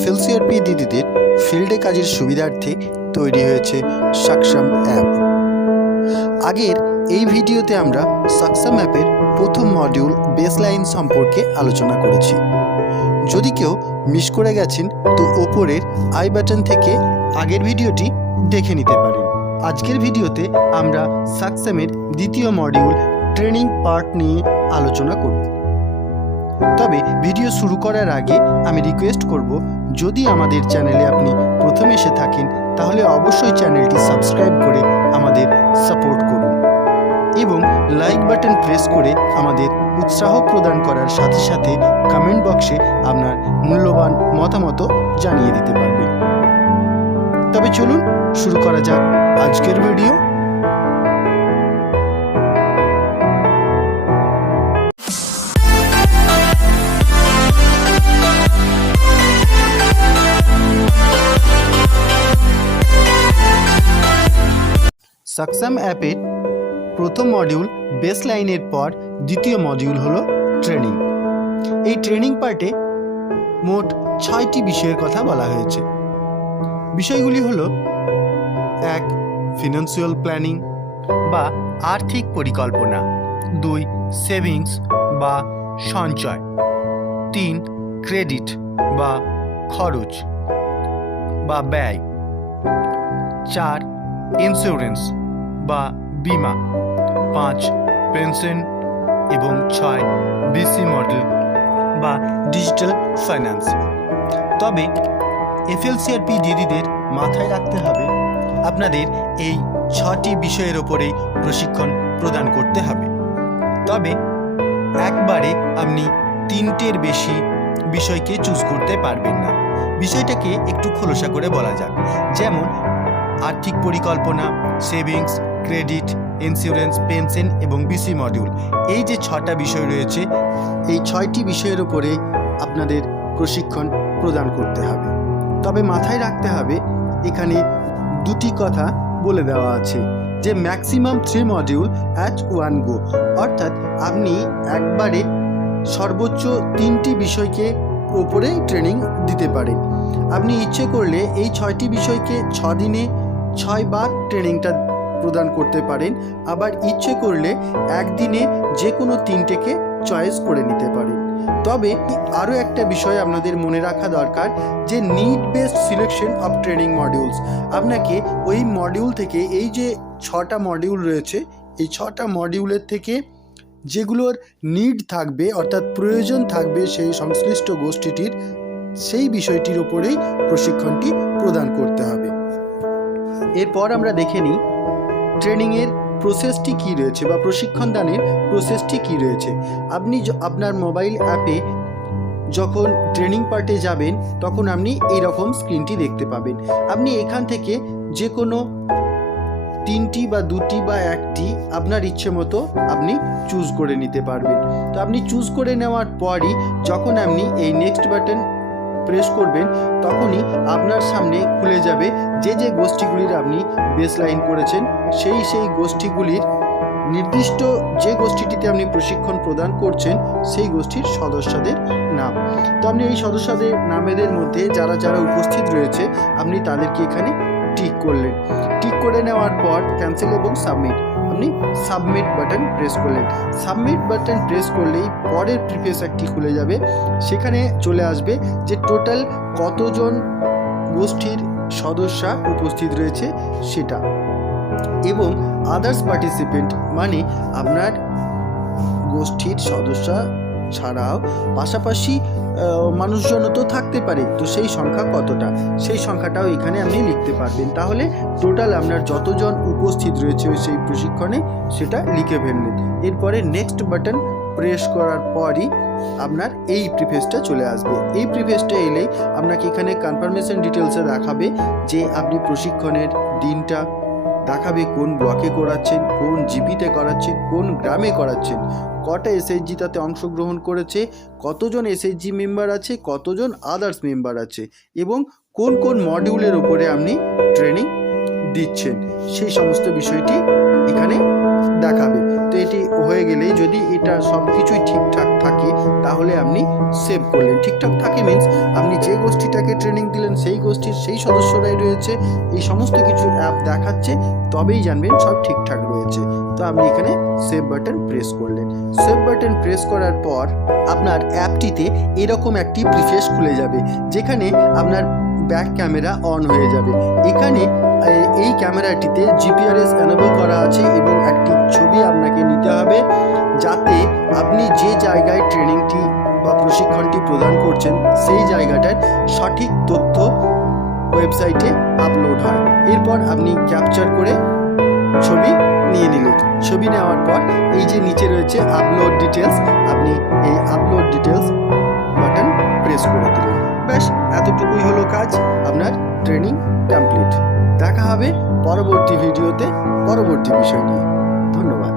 FL-CRP দিদিদের ফিল্ডে কাজের সুবিধার্থে তৈরি হয়েছে সাকসাম অ্যাপ। আগের এই ভিডিওতে আমরা সাকসাম অ্যাপের প্রথম মডিউল বেসলাইন সম্পর্কে আলোচনা করেছি। যদি কেউ মিস করে গেছেন তো ওপরের আই বাটন থেকে আগের ভিডিওটি দেখে নিতে পারেন। আজকের ভিডিওতে আমরা সাকসামের দ্বিতীয় মডিউল ট্রেনিং পার্ট নিয়ে আলোচনা করব। তবে ভিডিও শুরু করার আগে আমি রিকোয়েস্ট করব, যদি আমাদের চ্যানেলে আপনি প্রথম এসে থাকেন তাহলে অবশ্যই চ্যানেলটি সাবস্ক্রাইব করে আমাদের সাপোর্ট করুন এবং লাইক বাটন প্রেস করে আমাদের উৎসাহ প্রদান করার সাথে সাথে কমেন্ট বক্সে আপনার মূল্যবান মতামত জানিয়ে দিতে পারবেন। তবে চলুন শুরু করা যাক আজকের ভিডিও। সাকসাম অ্যাপের প্রথম মডিউল বেসলাইনের পর দ্বিতীয় মডিউল হলো ট্রেনিং। এই ট্রেনিং পার্টে মোট 6টি বিষয়ের কথা বলা হয়েছে। বিষয়গুলি হলো 1. ফিনান্সিয়াল প্ল্যানিং বা আর্থিক পরিকল্পনা, 2. সেভিংস বা সঞ্চয়, 3. ক্রেডিট বা খরচ বা ব্যয়, 4. ইন্স্যুরেন্স বা বিমা, 5. পেনশন এবং 6. বিসি মডেল বা ডিজিটাল ফাইন্যান্স। তবে FL-CRP দিদিদের মাথায় রাখতে হবে আপনাদের এই 6টি বিষয়ের ওপরেই প্রশিক্ষণ প্রদান করতে হবে। তবে একবারে আপনি 3টের বেশি বিষয়কে চুজ করতে পারবেন না। বিষয়টাকে একটু খোলসা করে বলা যাক, যেমন আর্থিক পরিকল্পনা, সেভিংস, ক্রেডিট, ইন্স্যুরেন্স, পেনশন এবং বিসি মডিউল। এই যে 6টা বিষয় রয়েছে, এই 6টি বিষয়ের উপরে আপনাদের প্রশিক্ষণ প্রদান করতে হবে। তবে মাথায় রাখতে হবে এখানে 2টি কথা বলে দেওয়া আছে যে maximum 3 module at one go, অর্থাৎ আপনি একবারে সর্বোচ্চ 3টি বিষয়কে ওপরে ট্রেনিং দিতে পারেন। আপনি ইচ্ছে করলে এই 6টি বিষয়কে 6 দিনে 6 বার ট্রেনিংটা প্রদান করতে পারেন, আবার ইচ্ছে করলে একদিনে যে কোনো 3টেকে চয়েস করে নিতে পারেন। তবে আরও একটা বিষয় আপনাদের মনে রাখা দরকার যে need based selection of training modules. আপনাকে ওই মডিউল থেকে, এই যে 6টা মডিউল রয়েছে, এই 6টা মডিউলের থেকে যেগুলোর নিড থাকবে অর্থাৎ প্রয়োজন থাকবে সেই সংশ্লিষ্ট গোষ্ঠীটির, সেই বিষয়টির ওপরেই প্রশিক্ষণটি প্রদান করতে হবে। এরপর আমরা দেখে নিই ট্রেনিংয়ের প্রসেসটি কী রয়েছে বা প্রশিক্ষণ দানের প্রসেসটি কী রয়েছে। আপনি আপনার মোবাইল অ্যাপে যখন ট্রেনিং পার্টে যাবেন তখন আপনি এইরকম স্ক্রিনটি দেখতে পাবেন। আপনি এখান থেকে যে কোনো 3টি বা 2টি বা 1টি আপনার ইচ্ছে মতো আপনি চুজ করে নিতে পারবেন। তো আপনি চুজ করে নেওয়ার পরই যখন আপনি এই নেক্সট বাটন প্রেস করবেন তখনই আপনার সামনে খুলে যাবে যে যে গোষ্ঠীগুলির আপনি বেসলাইন করেছেন, সেই গোষ্ঠীগুলির নির্দিষ্ট যে গোষ্ঠীটিতে আপনি প্রশিক্ষণ প্রদান করছেন সেই গোষ্ঠীর সদস্যদের নাম। তো আপনি এই সদস্যদের নামেদের মধ্যে যারা যারা উপস্থিত রয়েছে আপনি তাদেরকে এখানে টিক করলেন। টিক করে নেওয়ার পর ক্যান্সেল এবং সাবমিট, আপনি সাবমিট বাটন প্রেস করলেন। সাবমিট বাটন প্রেস করলেই পরের প্রিভিয়াস একটি খুলে যাবে, সেখানে চলে আসবে যে টোটাল কতজন গোষ্ঠীর সদস্য উপস্থিত রয়েছে সেটা, এবং আদার্স পার্টিসিপেন্ট মানে আপনার গোষ্ঠীর সদস্য ছাড়াও পাশাপাশি মানুষজনও তো থাকতে পারে, তো সেই সংখ্যা কতটা সেই সংখ্যাটাও এখানে আপনি লিখতে পারবেন। তাহলে টোটাল আপনার যতজন উপস্থিত রয়েছে সেই প্রশিক্ষণে সেটা লিখে ফেললেন। এরপরে নেক্সট বাটন প্রেস করার পরই আপনার এই প্রিফেসটা চলে আসবে। এই প্রিফেসটা এলেই আপনাকে এখানে কনফার্মেশন ডিটেলসে দেখাবে যে আপনি প্রশিক্ষণের দিনটা দেখাবে, কোন ব্লকে করাচ্ছেন, কোন জিপিতে করাচ্ছেন, কোন গ্রামে করাচ্ছেন, কটা এসএইচজি তাতে অংশগ্রহণ করেছে, কতজন এসএইচজি মেম্বার আছে, কতজন আদার্স মেম্বার আছে, এবং কোন কোন মডিউলের উপরে আপনি ট্রেনিং দিচ্ছেন সেই সমস্ত বিষয়টি এখানে দেখাবে। তো এটি হয়ে গেলেই যদি এটা সব কিছুই ঠিকঠাক থাকে তাহলে আপনি সেভ করলেন। ঠিকঠাক থাকে মিন্স আপনি যে গোষ্ঠীটাকে ট্রেনিং দিলেন সেই গোষ্ঠীর সেই সদস্যরাই রয়েছে, এই সমস্ত কিছু অ্যাপ দেখাচ্ছে, তবেই জানবেন সব ঠিকঠাক রয়েছে। তো আপনি এখানে সেভ বাটন প্রেস করলেন। সেভ বাটন প্রেস করার পর আপনার অ্যাপটিতে এরকম একটি প্রিফেস খুলে যাবে, যেখানে আপনার ব্যাক ক্যামেরা অন হয়ে যাবে। এখানে এই ক্যামেরাটিতে জিপিআরএস এনেবল করা আছে এবং একটি ছবি আপনাকে নিতে হবে, যাতে আপনি যে জায়গায় ট্রেনিংটি বা প্রশিক্ষণটি প্রদান করছেন সেই জায়গাটার সঠিক তথ্য ওয়েবসাইটে আপলোড হয়। এরপর আপনি ক্যাপচার করে ছবি নিয়ে নিলেন। ছবি নেওয়ার পর এই যে নিচে রয়েছে আপলোড ডিটেলস, আপনি এই আপলোড ডিটেলস বাটন প্রেস করে দিলেন। ব্যাস, এতটুকুই হলো কাজ, আপনার ট্রেনিং কমপ্লিট। দেখা হবে পরবর্তী ভিডিওতে পরবর্তী বিষয় নিয়ে। ধন্যবাদ।